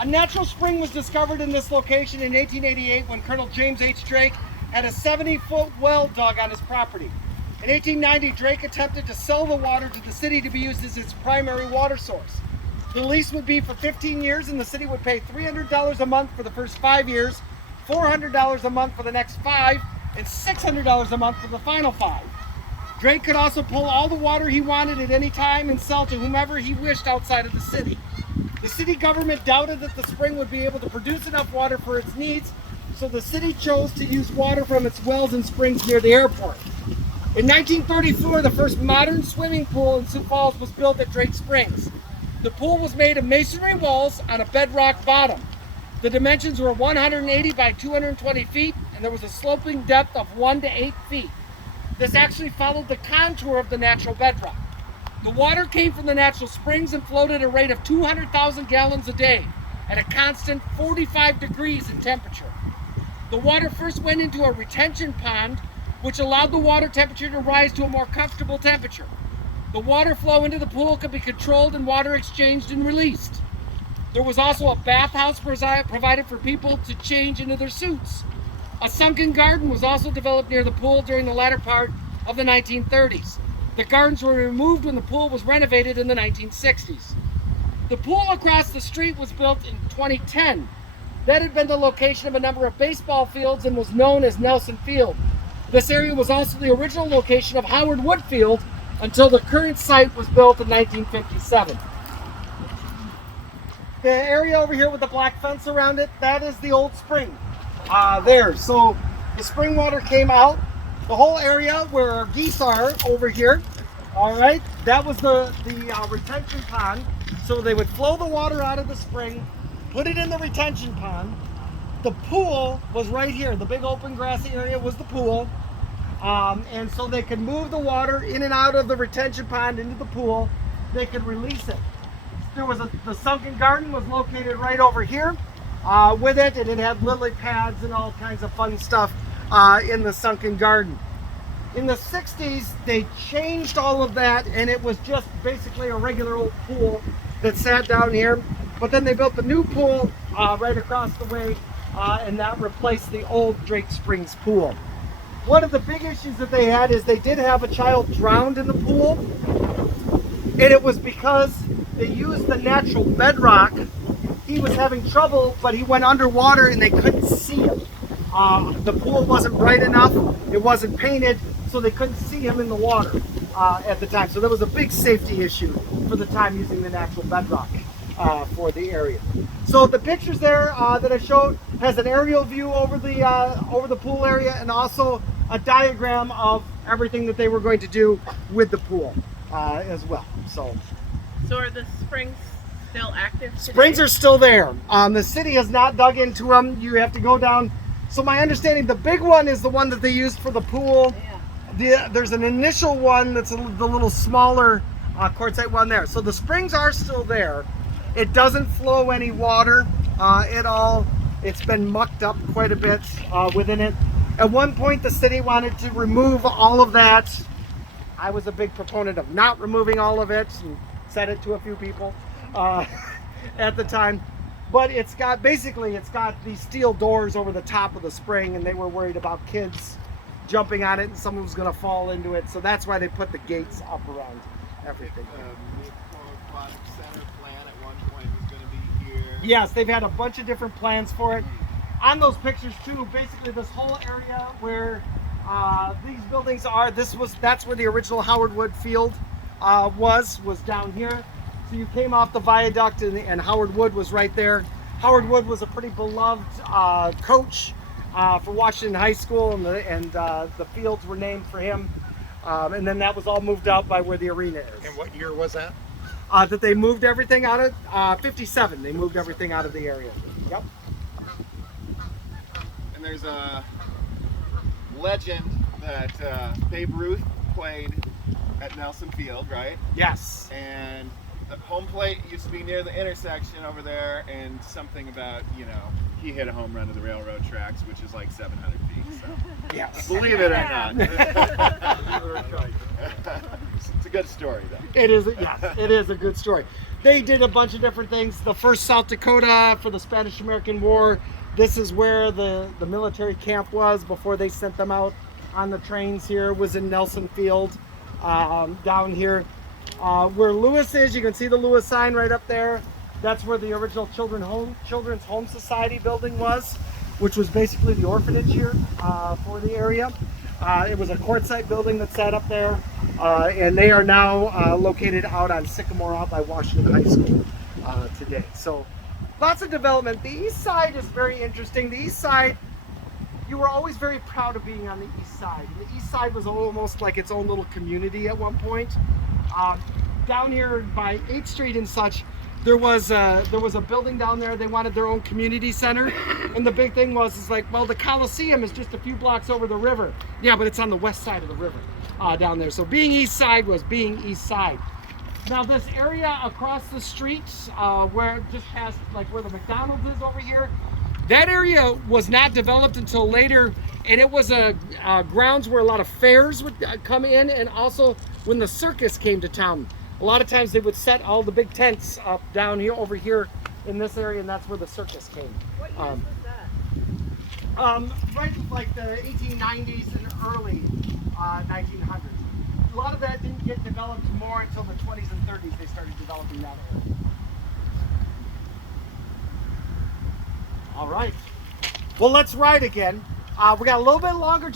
A natural spring was discovered in this location in 1888 when Colonel James H. Drake had a 70-foot well dug on his property. In 1890, Drake attempted to sell the water to the city to be used as its primary water source. The lease would be for 15 years and the city would pay $300 a month for the first 5 years, $400 a month for the next 5, and $600 a month for the final 5. Drake could also pull all the water he wanted at any time and sell to whomever he wished outside of the city. The city government doubted that the spring would be able to produce enough water for its needs, so the city chose to use water from its wells and springs near the airport. In 1934, the first modern swimming pool in Sioux Falls was built at Drake Springs. The pool was made of masonry walls on a bedrock bottom. The dimensions were 180 by 220 feet, and there was a sloping depth of 1 to 8 feet. This actually followed the contour of the natural bedrock. The water came from the natural springs and flowed at a rate of 200,000 gallons a day at a constant 45 degrees in temperature. The water first went into a retention pond, which allowed the water temperature to rise to a more comfortable temperature. The water flow into the pool could be controlled and water exchanged and released. There was also a bathhouse provided for people to change into their suits. A sunken garden was also developed near the pool during the latter part of the 1930s. The gardens were removed when the pool was renovated in the 1960s. The pool across the street was built in 2010. That had been the location of a number of baseball fields and was known as Nelson Field. This area was also the original location of Howard Wood Field until the current site was built in 1957. The area over here with the black fence around it, that is the old spring there. So the spring water came out. The whole area where our geese are over here, all right, that was the retention pond. So they would flow the water out of the spring, put it in the retention pond. The pool was right here. The big open grassy area was the pool. And so they could move the water in and out of the retention pond into the pool. They could release it. There was the sunken garden was located right over here with it, and it had lily pads and all kinds of fun stuff in the sunken garden. In the 60s, they changed all of that, and it was just basically a regular old pool that sat down here. But then they built the new pool right across the way, and that replaced the old Drake Springs pool. One of the big issues that they had is they did have a child drowned in the pool, and it was because they used the natural bedrock. He was having trouble, but he went underwater and they couldn't see him. The pool wasn't bright enough, it wasn't painted, so they couldn't see him in the water at the time. So that was a big safety issue for the time using the natural bedrock for the area. So the pictures there that I showed has an aerial view over the pool area and also a diagram of everything that they were going to do with the pool as well. So are the springs still active today? Springs are still there. The city has not dug into them. You have to go down. So my understanding, the big one is the one that they used for the pool. Yeah. There's an initial one that's the little smaller quartzite one there. So the springs are still there. It doesn't flow any water at all. It's been mucked up quite a bit within it. At one point, the city wanted to remove all of that. I was a big proponent of not removing all of it and said it to a few people at the time. But it's got these steel doors over the top of the spring, and they were worried about kids jumping on it and someone was going to fall into it. So that's why they put the gates up around everything. Aquatic Center plan at one point was going to be here. Yes, they've had a bunch of different plans for it. On those pictures too, basically this whole area where these buildings are, that's where the original Howard Wood Field was down here. So you came off the viaduct and Howard Wood was right there. Howard Wood was a pretty beloved coach for Washington High School, and the fields were named for him. And then that was all moved out by where the arena is. And what year was that? That they moved everything out of 57. They moved everything out of the area. Yep. And there's a legend that Babe Ruth played at Nelson Field, right? Yes. And the home plate used to be near the intersection over there, and something about, you know, he hit a home run to the railroad tracks, which is like 700 feet. So. Yes. Believe it or not. It's a good story, though. It is, yes, it is a good story. They did a bunch of different things. The first South Dakota for the Spanish-American War. This is where the military camp was before they sent them out on the trains here, was in Nelson Field, down here. Where Lewis is, you can see the Lewis sign right up there. That's where the original Children's Home Society building was, which was basically the orphanage here for the area. It was a quartzite building that sat up there, and they are now located out on Sycamore out by Washington High School today. So lots of development. The east side is very interesting. The east side, you were always very proud of being on the east side. The east side was almost like its own little community at one point. Down here by 8th Street and such, there was a building down there. They wanted their own community center, and the big thing was like, well, the Coliseum is just a few blocks over the river. Yeah, but it's on the west side of the river down there. So being east side was being east side. Now this area across the street, where just past like where the McDonald's is over here, that area was not developed until later, and it was grounds where a lot of fairs would come in, and also when the circus came to town. A lot of times they would set all the big tents up down here, over here in this area, and that's where the circus came. What years was that? Right like the 1890s and early 1900s. A lot of that didn't get developed more until the 20s and 30s. They started developing that area. All right. Well, let's ride again. We got a little bit longer.